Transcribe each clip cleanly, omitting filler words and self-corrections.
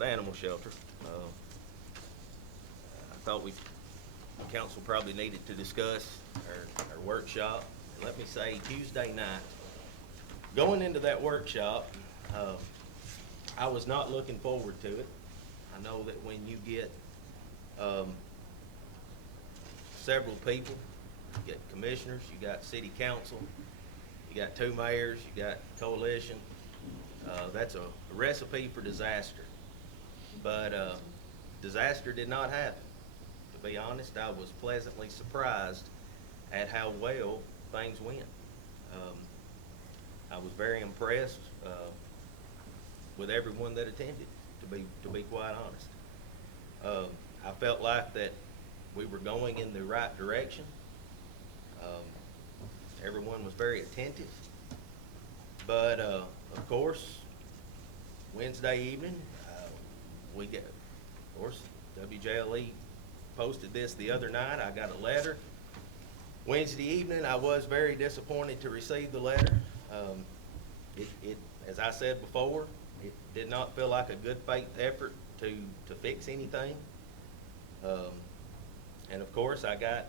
the animal shelter. I thought the council probably needed to discuss our workshop. And let me say, Tuesday night, going into that workshop, I was not looking forward to it. I know that when you get several people, you got commissioners, you got city council, you got two mayors, you got coalition, that's a recipe for disaster. But disaster did not happen. To be honest, I was pleasantly surprised at how well things went. I was very impressed with everyone that attended, to be quite honest. I felt like that we were going in the right direction. Everyone was very attentive. But of course, Wednesday evening, of course, WJLE posted this the other night. I got a letter. Wednesday evening, I was very disappointed to receive the letter. As I said before, it did not feel like a good faith effort to fix anything. And of course, I got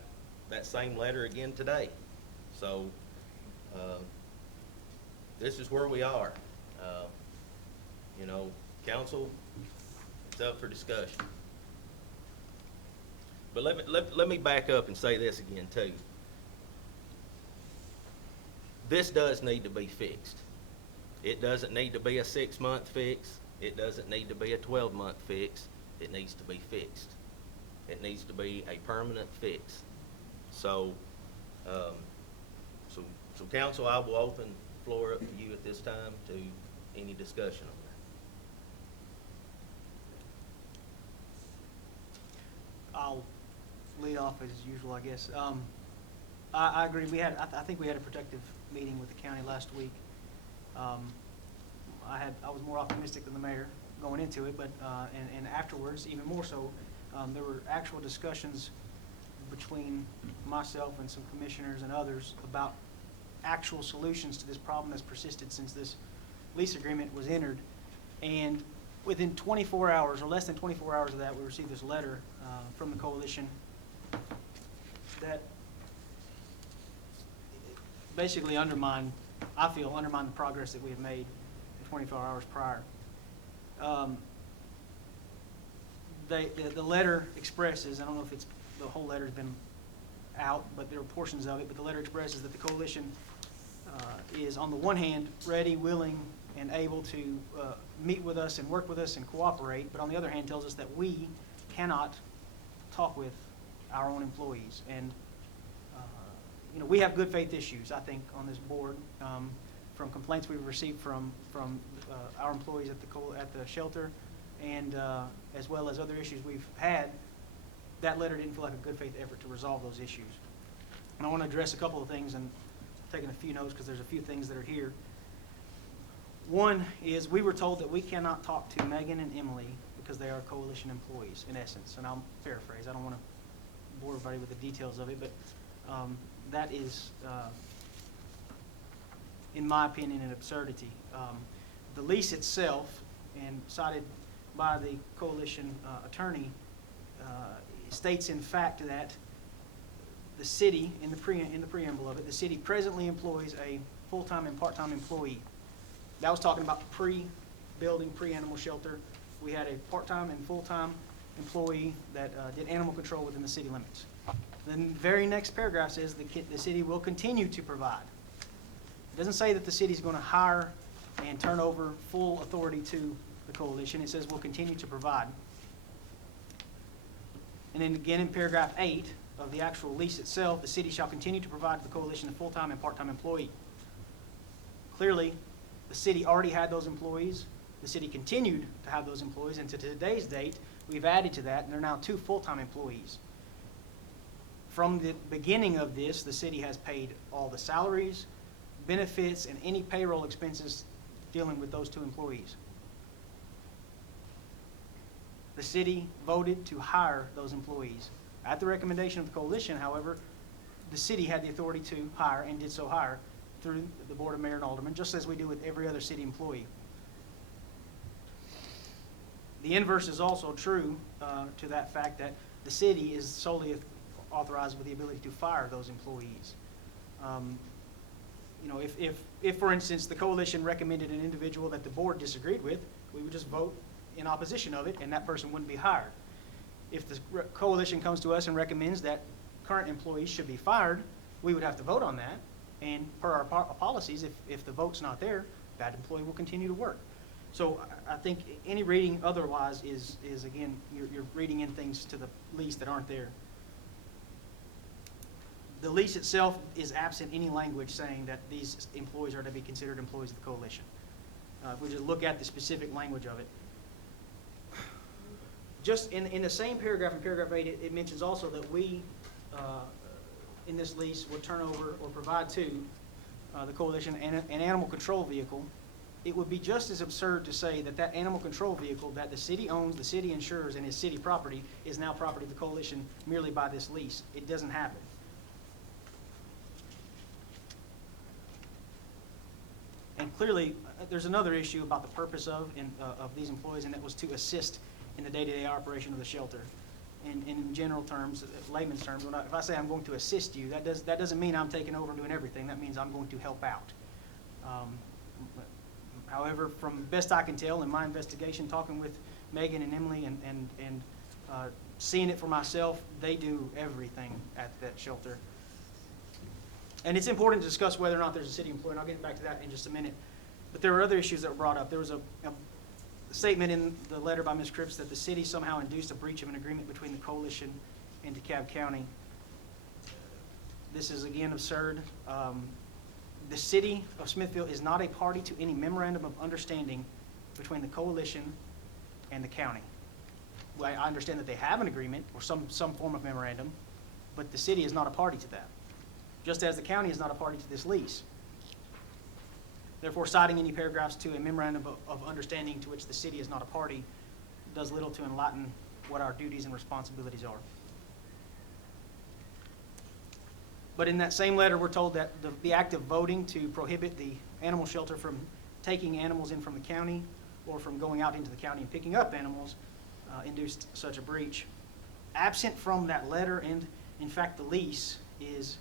that same letter again today. So this is where we are. You know, council, it's up for discussion. But let me back up and say this again too. This does need to be fixed. It doesn't need to be a 6-month fix. It doesn't need to be a 12-month fix. It needs to be fixed. It needs to be a permanent fix. So, so council, I will open the floor up to you at this time to any discussion on that. I'll lead off as usual, I guess. I agree. I think we had a productive meeting with the county last week. I was more optimistic than the mayor going into it, but and afterwards, even more so, there were actual discussions between myself and some commissioners and others about actual solutions to this problem that's persisted since this lease agreement was entered. And within 24 hours, or less than 24 hours of that, we received this letter from the coalition that basically undermined the progress that we had made in 24 hours prior. The letter expresses, I don't know if it's the whole letter's been out, but there are portions of it, but the letter expresses that the coalition is on the one hand ready, willing, and able to meet with us and work with us and cooperate, but on the other hand tells us that we cannot talk with our own employees. And you know, we have good faith issues, I think, on this board, from complaints we've received from our employees at the shelter, and as well as other issues we've had. That letter didn't feel like a good faith effort to resolve those issues. And I want to address a couple of things, and I'm taking a few notes because there's a few things that are here. One is we were told that we cannot talk to Megan and Emily because they are coalition employees, in essence. And I'll paraphrase. I don't want to bore everybody with the details of it, but that is, in my opinion, an absurdity. The lease itself, and cited by the coalition attorney, states in fact that the city, in the preamble of it, the city presently employs a full-time and part-time employee. That was talking about pre-building, pre-animal shelter. We had a part-time and full-time employee that did animal control within the city limits. The very next paragraph says the city will continue to provide. It doesn't say that the city is going to hire and turn over full authority to the coalition. It says we'll continue to provide. And then again in paragraph 8 of the actual lease itself, the city shall continue to provide to the coalition a full-time and part-time employee. Clearly, the city already had those employees. The city continued to have those employees, and to today's date, we've added to that, and there are now 2 full-time employees. From the beginning of this, the city has paid all the salaries, benefits, and any payroll expenses dealing with those 2 employees. The city voted to hire those employees. At the recommendation of the coalition, however, the city had the authority to hire and did so hire through the Board of Mayor and Aldermen, just as we do with every other city employee. The inverse is also true to that fact that the city is solely authorized with the ability to fire those employees. You know, if, for instance, the coalition recommended an individual that the board disagreed with, we would just vote in opposition of it, and that person wouldn't be hired. If the coalition comes to us and recommends that current employees should be fired, we would have to vote on that, and per our policies, if the vote's not there, that employee will continue to work. So I think any reading otherwise is again, you're reading in things to the lease that aren't there. The lease itself is absent any language saying that these employees are to be considered employees of the coalition. If we just look at the specific language of it. Just in the same paragraph, in paragraph 8, it mentions also that we, in this lease, would turn over or provide to the coalition an animal control vehicle. It would be just as absurd to say that that animal control vehicle that the city owns, the city insures, and is city property is now property of the coalition merely by this lease. It doesn't happen. And clearly, there's another issue about the purpose of these employees, and that was to assist in the day-to-day operation of the shelter. In general terms, layman's terms, if I say I'm going to assist you, that doesn't mean I'm taking over and doing everything. That means I'm going to help out. However, from best I can tell in my investigation, talking with Megan and Emily and seeing it for myself, they do everything at that shelter. And it's important to discuss whether or not there's a city employee, and I'll get back to that in just a minute. But there were other issues that were brought up. There was a statement in the letter by Ms. Cripps that the city somehow induced a breach of an agreement between the coalition and DeKalb County. This is, again, absurd. The city of Smithville is not a party to any memorandum of understanding between the coalition and the county. Well, I understand that they have an agreement or some form of memorandum, but the city is not a party to that, just as the county is not a party to this lease. Therefore, citing any paragraphs to a memorandum of understanding to which the city is not a party does little to enlighten what our duties and responsibilities are. But in that same letter, we're told that the act of voting to prohibit the animal shelter from taking animals in from the county or from going out into the county and picking up animals induced such a breach. Absent from that letter and, in fact, the lease is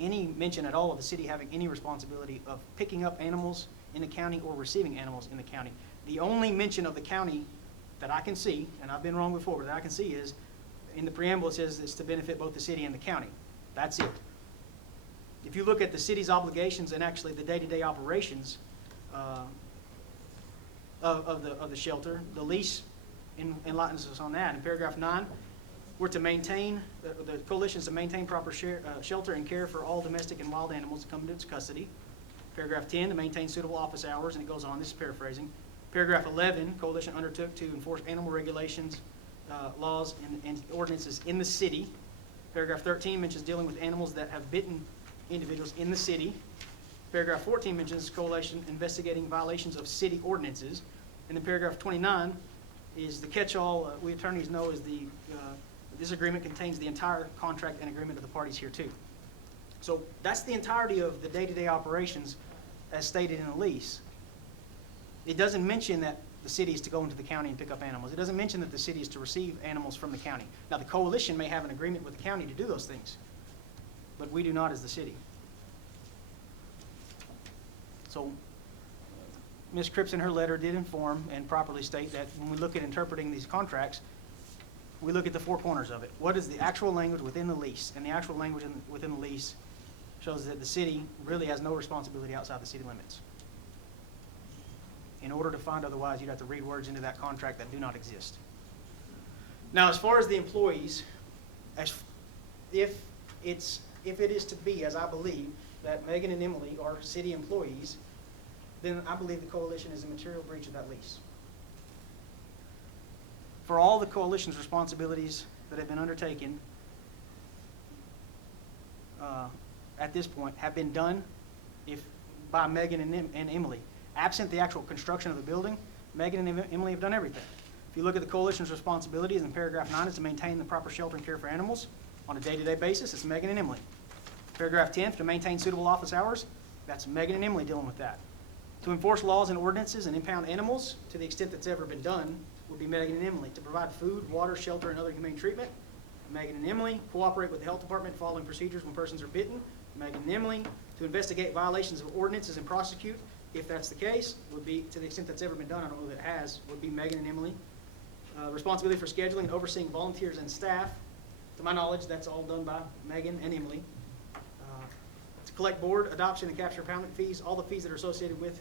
any mention at all of the city having any responsibility of picking up animals in the county or receiving animals in the county. The only mention of the county that I can see, and I've been wrong before, but that I can see is in the preamble it says it's to benefit both the city and the county. That's it. If you look at the city's obligations and actually the day-to-day operations of the shelter, the lease enlightens us on that. In paragraph 9, we're to maintain, the coalition is to maintain proper shelter and care for all domestic and wild animals that come into its custody. Paragraph 10, to maintain suitable office hours, and it goes on, this is paraphrasing. Paragraph 11, coalition undertook to enforce animal regulations, laws, and ordinances in the city. Paragraph 13 mentions dealing with animals that have bitten individuals in the city. Paragraph 14 mentions coalition investigating violations of city ordinances. And then paragraph 29 is the catch-all we attorneys know is this agreement contains the entire contract and agreement of the parties here too. So that's the entirety of the day-to-day operations as stated in the lease. It doesn't mention that the city is to go into the county and pick up animals. It doesn't mention that the city is to receive animals from the county. Now the coalition may have an agreement with the county to do those things, but we do not as the city. So Ms. Cripps in her letter did inform and properly state that when we look at interpreting these contracts, we look at the four corners of it. What is the actual language within the lease? And the actual language within the lease shows that the city really has no responsibility outside the city limits. In order to find otherwise, you'd have to read words into that contract that do not exist. Now, as far as the employees, if it is to be, as I believe, that Megan and Emily are city employees, then I believe the coalition is a material breach of that lease. For all the coalition's responsibilities that have been undertaken at this point have been done by Megan and Emily. Absent the actual construction of the building, Megan and Emily have done everything. If you look at the coalition's responsibilities in paragraph 9, is to maintain the proper shelter and care for animals on a day-to-day basis. It's Megan and Emily. Paragraph 10, to maintain suitable office hours, that's Megan and Emily dealing with that. To enforce laws and ordinances and impound animals, to the extent that's ever been done, would be Megan and Emily. To provide food, water, shelter, and other humane treatment, Megan and Emily. Cooperate with the health department following procedures when persons are bitten, Megan and Emily. To investigate violations of ordinances and prosecute, if that's the case, would be, to the extent that's ever been done, I don't know that it has, would be Megan and Emily. Responsibility for scheduling and overseeing volunteers and staff. To my knowledge, that's all done by Megan and Emily. To collect board, adoption, and capture impoundment fees, all the fees that are associated with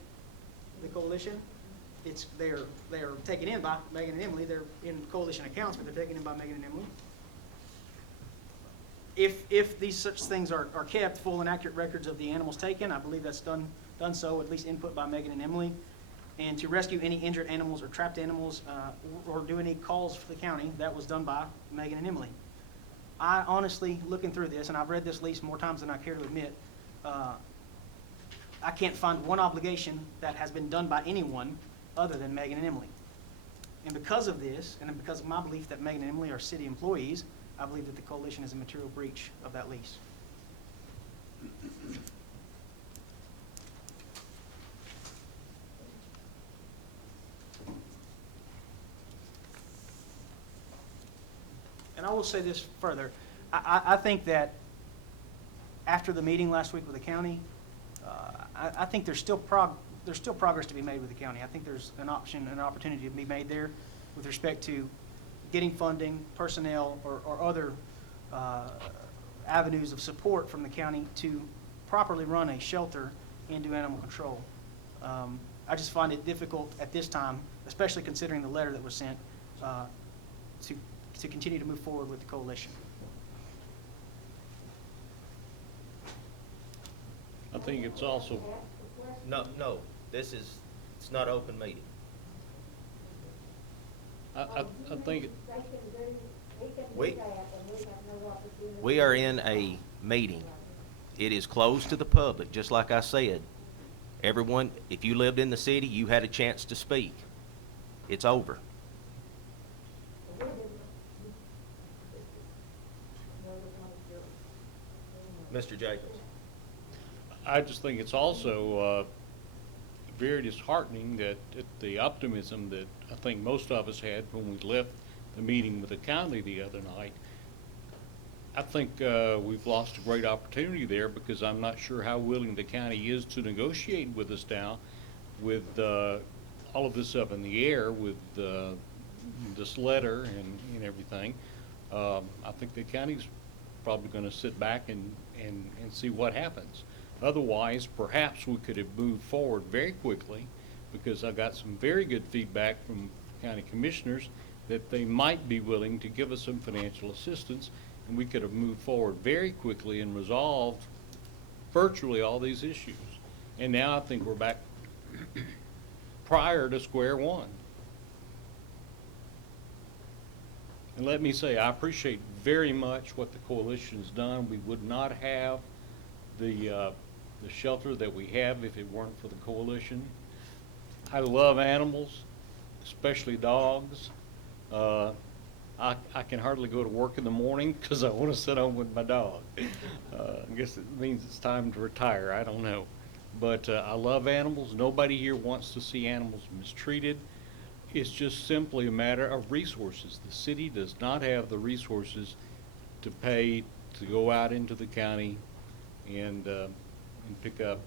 the coalition, they are taken in by Megan and Emily. They're in coalition accounts, but they're taken in by Megan and Emily. If these such things are kept, full and accurate records of the animals taken, I believe that's done so, at least input by Megan and Emily. And to rescue any injured animals or trapped animals, or do any calls for the county, that was done by Megan and Emily. I honestly, looking through this, and I've read this lease more times than I care to admit, I can't find one obligation that has been done by anyone other than Megan and Emily. And because of this, and because of my belief that Megan and Emily are city employees, I believe that the coalition is a material breach of that lease. And I will say this further. I think that after the meeting last week with the county, I think there's still progress to be made with the county. I think there's an opportunity to be made there with respect to getting funding, personnel, or other avenues of support from the county to properly run a shelter and do animal control. I just find it difficult at this time, especially considering the letter that was sent, to continue to move forward with the coalition. I think it's also, No, it's not open meeting. I think, We are in a meeting. It is closed to the public, just like I said. Everyone, if you lived in the city, you had a chance to speak. It's over. Mr. Jacobs. I just think it's also very disheartening that the optimism that I think most of us had when we left the meeting with the county the other night, I think we've lost a great opportunity there, because I'm not sure how willing the county is to negotiate with us now with all of this up in the air with this letter and everything. I think the county's probably going to sit back and see what happens. Otherwise, perhaps we could have moved forward very quickly, because I got some very good feedback from county commissioners that they might be willing to give us some financial assistance, and we could have moved forward very quickly and resolved virtually all these issues. And now I think we're back prior to square one. And let me say, I appreciate very much what the coalition's done. We would not have the shelter that we have if it weren't for the coalition. I love animals, especially dogs. I can hardly go to work in the morning because I want to sit home with my dog. I guess it means it's time to retire. I don't know. But I love animals. Nobody here wants to see animals mistreated. It's just simply a matter of resources. The city does not have the resources to pay to go out into the county and pick up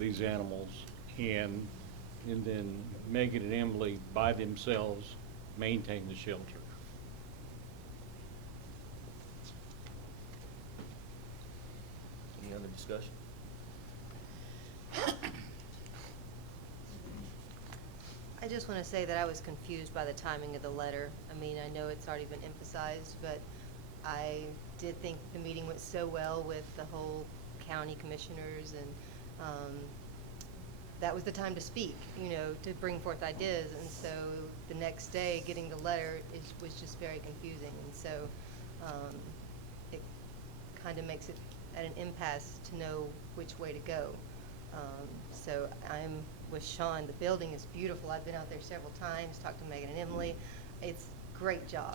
these animals, and then Megan and Emily by themselves maintain the shelter. Any other discussion? I just want to say that I was confused by the timing of the letter. I mean, I know it's already been emphasized, but I did think the meeting went so well with the whole county commissioners, and that was the time to speak, you know, to bring forth ideas. And so the next day, getting the letter was just very confusing. And so it kind of makes it at an impasse to know which way to go. So I'm with Sean. The building is beautiful. I've been out there several times, talked to Megan and Emily. It's a great job.